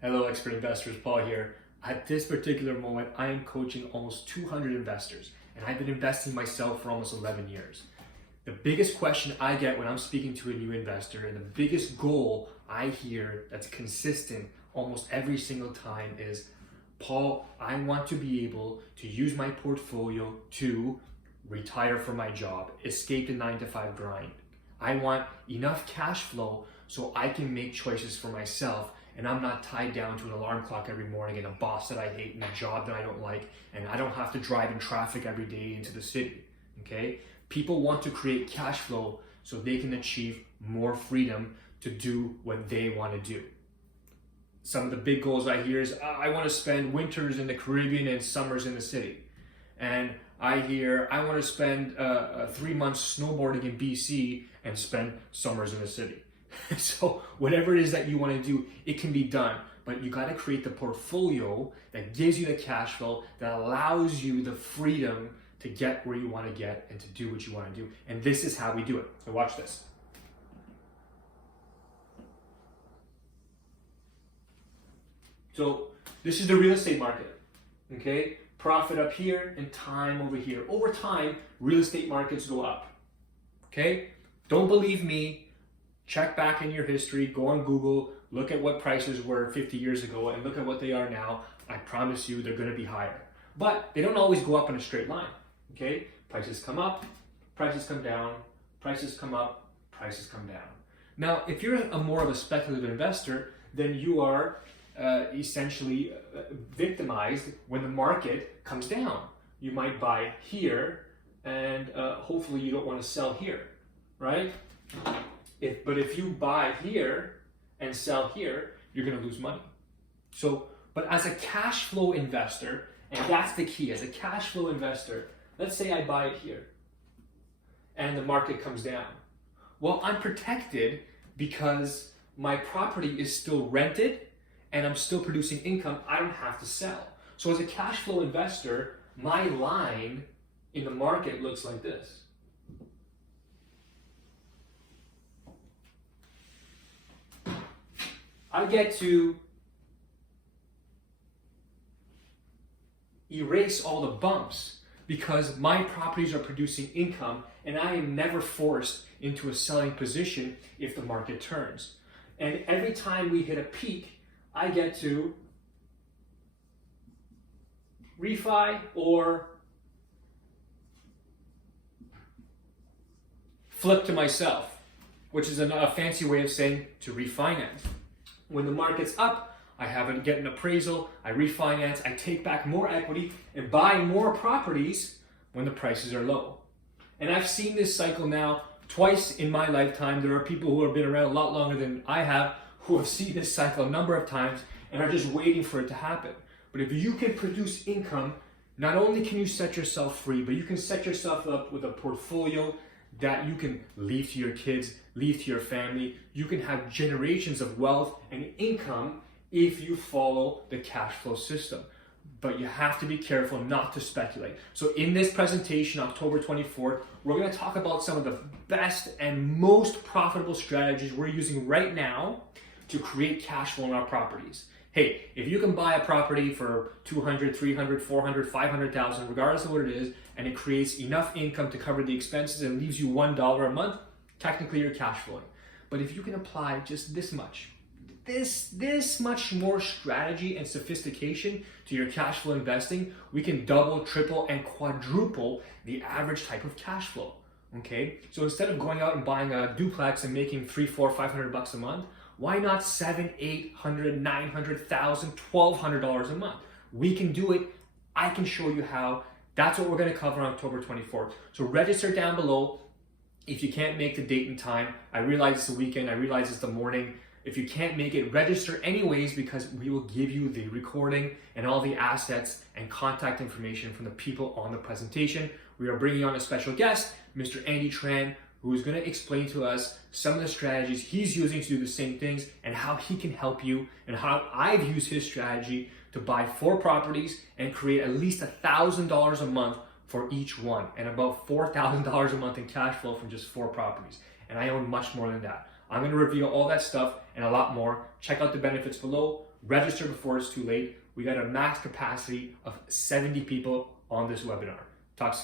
Hello, expert investors. Paul here. At this particular moment, I am coaching almost 200 investors, and I've been investing myself for almost 11 years. The biggest question I get when I'm speaking to a new investor, and the biggest goal I hear that's consistent almost every single time is, Paul, I want to be able to use my portfolio to retire from my job, escape the 9-to-5 grind. I want enough cash flow so I can make choices for myself and I'm not tied down to an alarm clock every morning and a boss that I hate and a job that I don't like, and I don't have to drive in traffic every day into the city, okay? People want to create cash flow so they can achieve more freedom to do what they want to do. Some of the big goals I hear is, I want to spend winters in the Caribbean and summers in the city. And I hear, I want to spend 3 months snowboarding in BC and spend summers in the city. So whatever it is that you want to do, it can be done, but you got to create the portfolio that gives you the cash flow, that allows you the freedom to get where you want to get and to do what you want to do. And this is how we do it. So watch this. So this is the real estate market, okay? Profit up here and time over here. Over time, real estate markets go up, okay? Don't believe me. Check back in your history, go on Google, look at what prices were 50 years ago and look at what they are now. I promise you they're gonna be higher. But they don't always go up in a straight line, okay? Prices come up, prices come down, prices come up, prices come down. Now, if you're more of a speculative investor, then you are essentially victimized when the market comes down. You might buy here and hopefully you don't wanna sell here, right? But if you buy here and sell here, you're gonna lose money. So, but as a cash flow investor, and that's the key, as a cash flow investor, let's say I buy it here and the market comes down. Well, I'm protected because my property is still rented and I'm still producing income. I don't have to sell. So as a cash flow investor, my line in the market looks like this. I get to erase all the bumps because my properties are producing income and I am never forced into a selling position if the market turns. And every time we hit a peak, I get to refi or flip to myself, which is a fancy way of saying to refinance. When the market's up, I get an appraisal, I refinance, I take back more equity and buy more properties when the prices are low. And I've seen this cycle now twice in my lifetime. There are people who have been around a lot longer than I have who have seen this cycle a number of times and are just waiting for it to happen. But if you can produce income, not only can you set yourself free, but you can set yourself up with a portfolio that you can leave to your kids, leave to your family. You can have generations of wealth and income if you follow the cash flow system. But you have to be careful not to speculate. So in this presentation, October 24th, we're gonna talk about some of the best and most profitable strategies we're using right now to create cash flow in our properties. Hey, if you can buy a property for 200, 300, 400, 500,000, regardless of what it is, and it creates enough income to cover the expenses and leaves you $1 a month, technically you're cash flowing. But if you can apply just this much more strategy and sophistication to your cash flow investing, we can double, triple, and quadruple the average type of cash flow, okay? So instead of going out and buying a duplex and making $300, $400, $500 a month, why not $700, $800, $900, $1,000, $1,200 a month? We can do it. I can show you how. That's what we're gonna cover on October 24th. So register down below. If you can't make the date and time, I realize it's the weekend, I realize it's the morning. If you can't make it, register anyways because we will give you the recording and all the assets and contact information from the people on the presentation. We are bringing on a special guest, Mr. Andy Tran, who is going to explain to us some of the strategies he's using to do the same things and how he can help you and how I've used his strategy to buy 4 properties and create at least $1,000 a month for each one and about $4,000 a month in cash flow from just 4 properties. And I own much more than that. I'm going to reveal all that stuff and a lot more. Check out the benefits below. Register before it's too late. We got a max capacity of 70 people on this webinar. Talk soon.